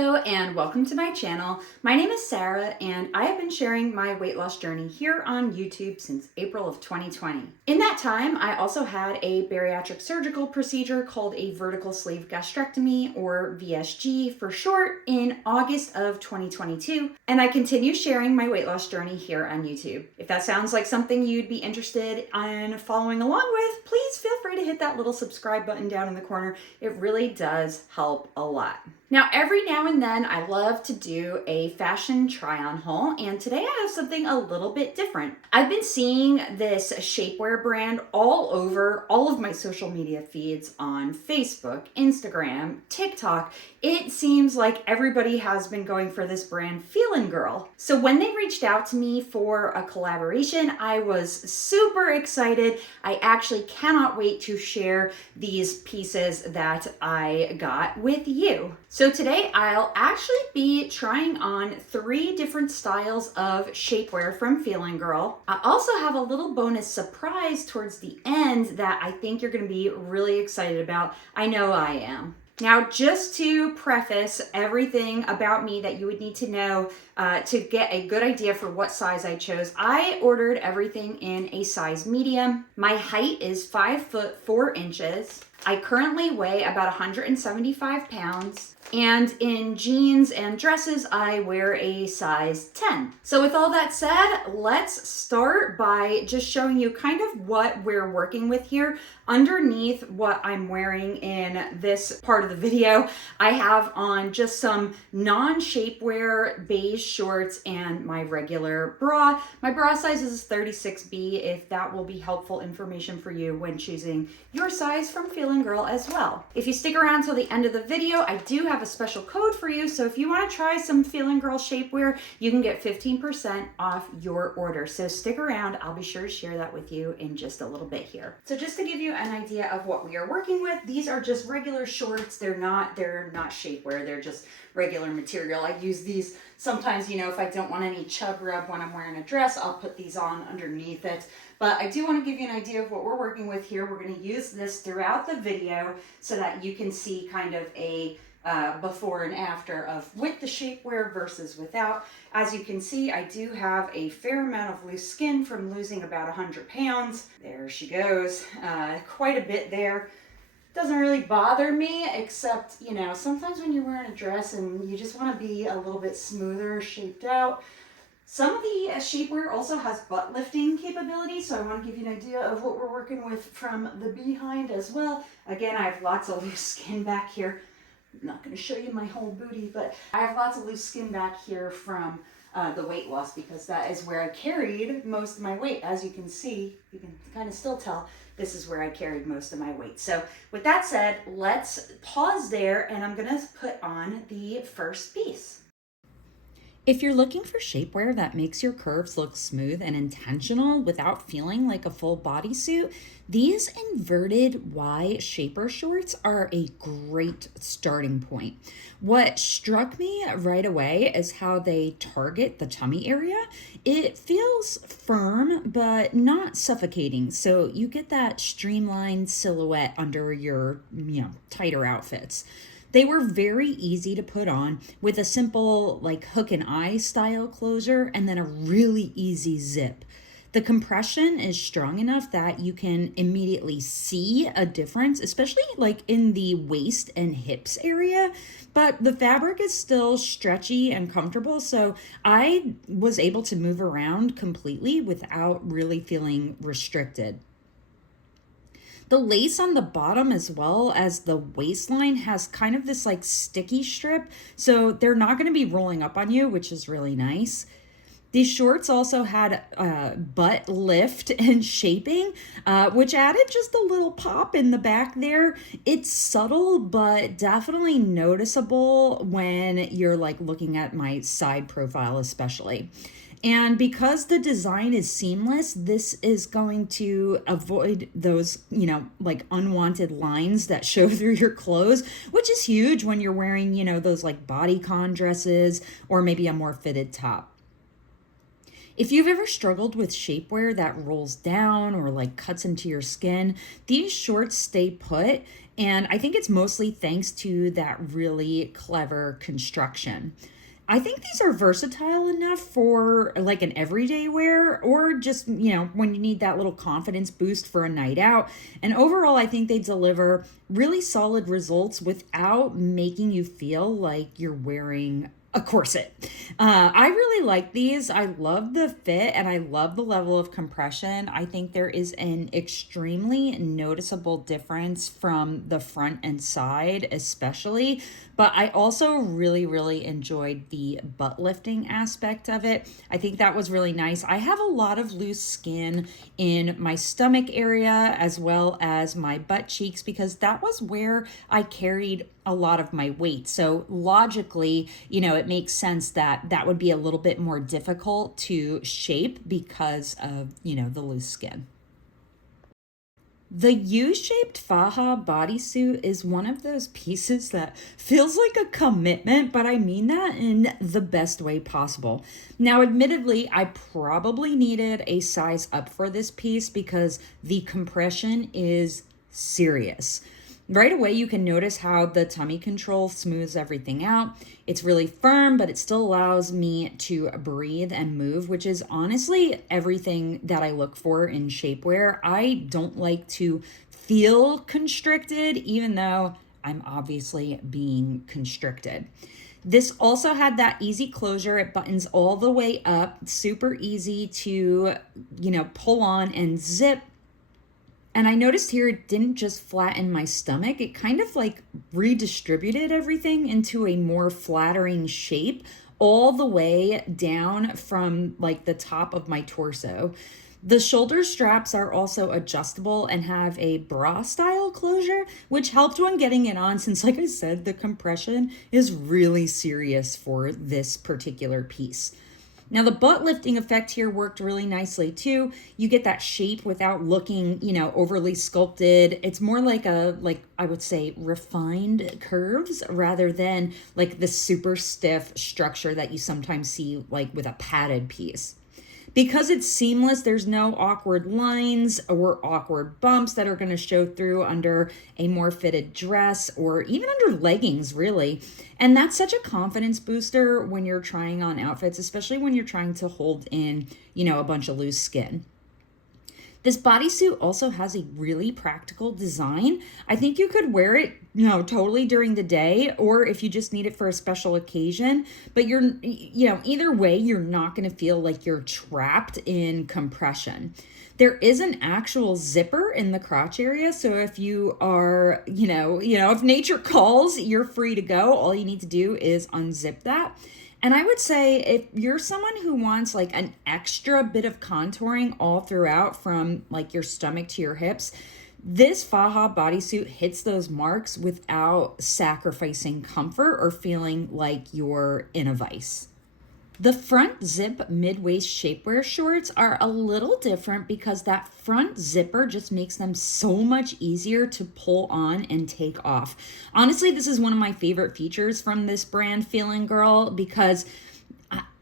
Hello and welcome to my channel. My name is Sara and I have been sharing my weight loss journey here on YouTube since April of 2020. In that time, I also had a bariatric surgical procedure called a vertical sleeve gastrectomy, or VSG for short, in August of 2022, and I continue sharing my weight loss journey here on YouTube. If that sounds like something you'd be interested in following along with, please feel free to hit that little subscribe button down in the corner. It really does help a lot. Now, every now and then I love to do a fashion try-on haul, and today I have something a little bit different. I've been seeing this shapewear brand all over all of my social media feeds on Facebook, Instagram, TikTok. It seems like everybody has been going for this brand, FeelinGirl. So when they reached out to me for a collaboration, I was super excited. I actually cannot wait to share these pieces that I got with you. So today I'll actually be trying on 3 different styles of shapewear from FeelinGirl. I also have a little bonus surprise towards the end that I think you're going to be really excited about. I know I am. Now, just to preface everything about me that you would need to know to get a good idea for what size I chose, I ordered everything in a size medium. My height is 5 foot 4 inches. I currently weigh about 175 pounds. And in jeans and dresses, I wear a size 10. So with all that said, let's start by just showing you kind of what we're working with here. Underneath what I'm wearing in this part of the video, I have on just some non-shapewear beige shorts and my regular bra. My bra size is 36B, if that will be helpful information for you when choosing your size from FeelinGirl as well. If you stick around till the end of the video, I do have a special code for you. So if you want to try some FeelinGirl shapewear, you can get 15% off your order. So stick around. I'll be sure to share that with you in just a little bit here. So just to give you an idea of what we are working with, these are just regular shorts. They're not shapewear. They're just regular material. I use these sometimes, if I don't want any chub rub when I'm wearing a dress, I'll put these on underneath it. But I do want to give you an idea of what we're working with here. We're going to use this throughout the video so that you can see kind of a before and after of with the shapewear versus without. As you can see, I do have a fair amount of loose skin from losing about 100 pounds. There she goes. Quite a bit there. Doesn't really bother me, except, sometimes when you're wearing a dress and you just want to be a little bit smoother, shaped out. Some of the shapewear also has butt lifting capability, so I want to give you an idea of what we're working with from the behind as well. Again, I have lots of loose skin back here. I'm not going to show you my whole booty, but I have lots of loose skin back here from the weight loss, because that is where I carried most of my weight. As you can see, you can kind of still tell this is where I carried most of my weight. So with that said, let's pause there and I'm going to put on the first piece. If you're looking for shapewear that makes your curves look smooth and intentional without feeling like a full bodysuit, these inverted Y shaper shorts are a great starting point. What struck me right away is how they target the tummy area. It feels firm, but not suffocating. So you get that streamlined silhouette under your, tighter outfits. They were very easy to put on with a simple hook and eye style closure and then a really easy zip. The compression is strong enough that you can immediately see a difference, especially in the waist and hips area, but the fabric is still stretchy and comfortable. So I was able to move around completely without really feeling restricted. The lace on the bottom as well as the waistline has kind of this sticky strip, so they're not going to be rolling up on you, which is really nice. These shorts also had butt lift and shaping, which added just a little pop in the back there. It's subtle, but definitely noticeable when you're looking at my side profile especially. And because the design is seamless, this is going to avoid those, unwanted lines that show through your clothes, which is huge when you're wearing, those bodycon dresses or maybe a more fitted top. If you've ever struggled with shapewear that rolls down or like cuts into your skin, these shorts stay put. And I think it's mostly thanks to that really clever construction. I think these are versatile enough for like an everyday wear or just, when you need that little confidence boost for a night out. And overall, I think they deliver really solid results without making you feel like you're wearing a corset. I really like these. I love the fit and I love the level of compression. I think there is an extremely noticeable difference from the front and side, especially. But I also really, really enjoyed the butt lifting aspect of it. I think that was really nice. I have a lot of loose skin in my stomach area as well as my butt cheeks because that was where I carried a lot of my weight. So logically, it makes sense that that would be a little bit more difficult to shape because of, the loose skin. The U-shaped Faja bodysuit is one of those pieces that feels like a commitment, but I mean that in the best way possible. Now, admittedly, I probably needed a size up for this piece because the compression is serious. Right away, you can notice how the tummy control smooths everything out. It's really firm, but it still allows me to breathe and move, which is honestly everything that I look for in shapewear. I don't like to feel constricted, even though I'm obviously being constricted. This also had that easy closure. It buttons all the way up, super easy to, pull on and zip. And I noticed here it didn't just flatten my stomach, it kind of like redistributed everything into a more flattering shape all the way down from like the top of my torso. The shoulder straps are also adjustable and have a bra style closure, which helped when getting it on since, like I said, the compression is really serious for this particular piece. Now the butt lifting effect here worked really nicely too. You get that shape without looking, overly sculpted. It's more like I would say refined curves rather than like the super stiff structure that you sometimes see like with a padded piece. Because it's seamless, there's no awkward lines or awkward bumps that are going to show through under a more fitted dress or even under leggings, really. And that's such a confidence booster when you're trying on outfits, especially when you're trying to hold in, a bunch of loose skin. This bodysuit also has a really practical design. I think you could wear it, totally during the day, or if you just need it for a special occasion. But either way, you're not going to feel like you're trapped in compression. There is an actual zipper in the crotch area. So if you are, if nature calls, you're free to go. All you need to do is unzip that. And I would say if you're someone who wants like an extra bit of contouring all throughout from like your stomach to your hips, this Faja bodysuit hits those marks without sacrificing comfort or feeling like you're in a vice. The front zip mid-waist shapewear shorts are a little different because that front zipper just makes them so much easier to pull on and take off. Honestly, this is one of my favorite features from this brand, FeelinGirl, because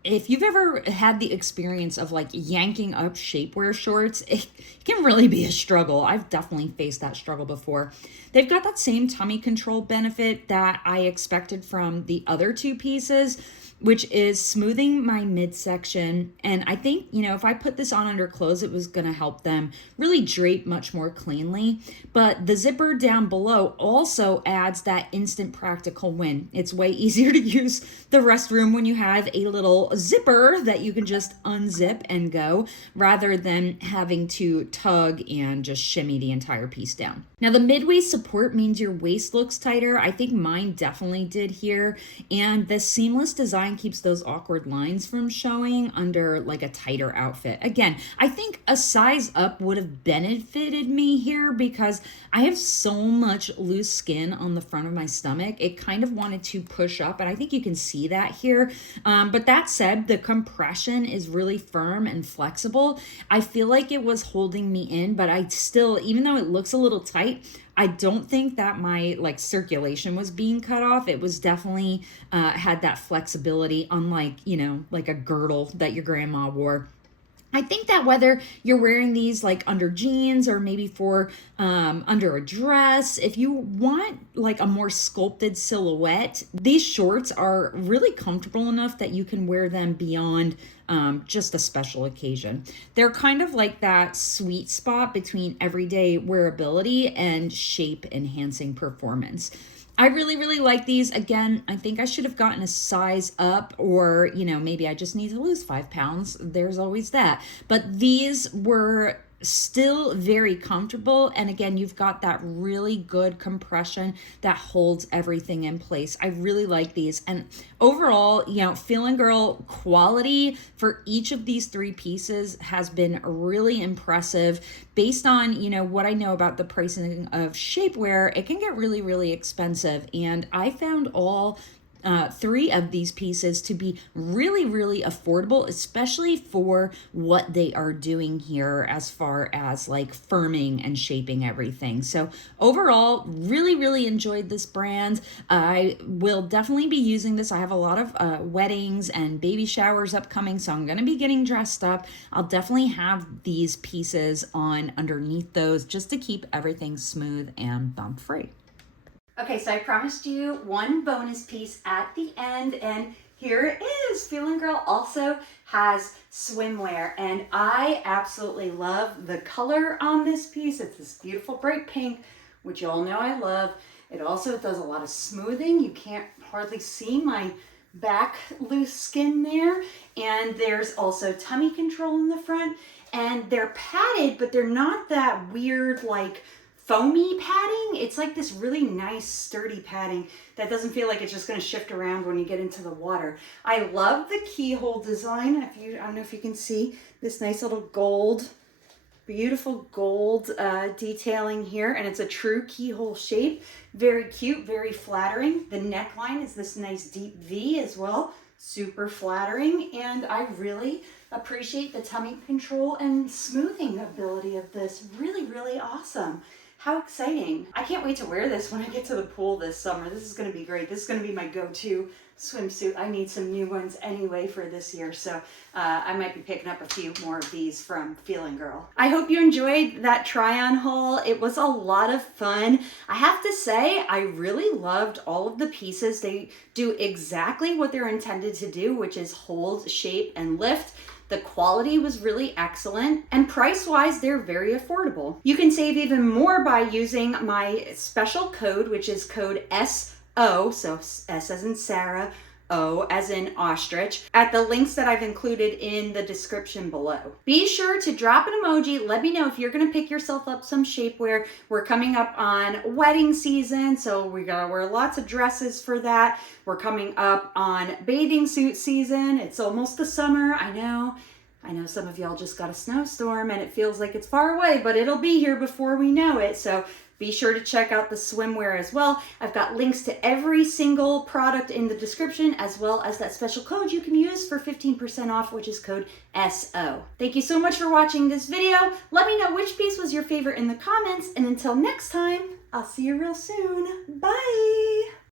if you've ever had the experience of like yanking up shapewear shorts, it can really be a struggle. I've definitely faced that struggle before. They've got that same tummy control benefit that I expected from the other two pieces, which is smoothing my midsection. And I think, if I put this on under clothes, it was going to help them really drape much more cleanly. But the zipper down below also adds that instant practical win. It's way easier to use the restroom when you have a little zipper that you can just unzip and go rather than having to tug and just shimmy the entire piece down. Now the mid-waist support means your waist looks tighter. I think mine definitely did here. And the seamless design keeps those awkward lines from showing under like a tighter outfit. Again, I think a size up would have benefited me here because I have so much loose skin on the front of my stomach. It kind of wanted to push up, and I think you can see that here. But that said, the compression is really firm and flexible. I feel like it was holding me in, but I still, even though it looks a little tight, I don't think that my like circulation was being cut off. It was definitely had that flexibility, unlike, like a girdle that your grandma wore. I think that whether you're wearing these like under jeans or maybe for under a dress, if you want like a more sculpted silhouette, these shorts are really comfortable enough that you can wear them beyond just a special occasion. They're kind of like that sweet spot between everyday wearability and shape enhancing performance. I really, really like these. Again, I think I should have gotten a size up, or, you know, maybe I just need to lose 5 pounds. There's always that. But these were still very comfortable. And again, you've got that really good compression that holds everything in place. I really like these. And overall, you know, FeelinGirl quality for each of these 3 pieces has been really impressive. Based on, you know, what I know about the pricing of shapewear, it can get really, really expensive. And I found all 3 of these pieces to be really, really affordable, especially for what they are doing here as far as like firming and shaping everything. So overall, really, really enjoyed this brand. I will definitely be using this. I have a lot of weddings and baby showers upcoming, so I'm going to be getting dressed up. I'll definitely have these pieces on underneath those just to keep everything smooth and bump free. Okay, so I promised you one bonus piece at the end, and here it is. FeelinGirl also has swimwear, and I absolutely love the color on this piece. It's this beautiful bright pink, which you all know I love. It also does a lot of smoothing. You can't hardly see my back loose skin there. And there's also tummy control in the front, and they're padded, but they're not that weird like foamy padding. It's like this really nice sturdy padding that doesn't feel like it's just going to shift around when you get into the water. I love the keyhole design. I don't know if you can see this nice little gold, beautiful gold detailing here, and it's a true keyhole shape. Very cute, very flattering. The neckline is this nice deep V as well, super flattering, and I really appreciate the tummy control and smoothing ability of this. Really, really awesome. How exciting. I can't wait to wear this when I get to the pool this summer. This is going to be great. This is going to be my go-to swimsuit. I need some new ones anyway for this year, so I might be picking up a few more of these from FeelinGirl. I hope you enjoyed that try-on haul. It was a lot of fun. I have to say, I really loved all of the pieces. They do exactly what they're intended to do, which is hold, shape, and lift. The quality was really excellent, and price-wise, they're very affordable. You can save even more by using my special code, which is code SO, so S as in Sarah, O as in ostrich, at the links that I've included in the description below. Be sure to drop an emoji. Let me know if you're gonna pick yourself up some shapewear. We're coming up on wedding season, so we gotta wear lots of dresses for that. We're coming up on bathing suit season. It's almost the summer, I know some of y'all just got a snowstorm and it feels like it's far away, but it'll be here before we know it. So be sure to check out the swimwear as well. I've got links to every single product in the description, as well as that special code you can use for 15% off, which is code SO. Thank you so much for watching this video. Let me know which piece was your favorite in the comments, and until next time, I'll see you real soon. Bye!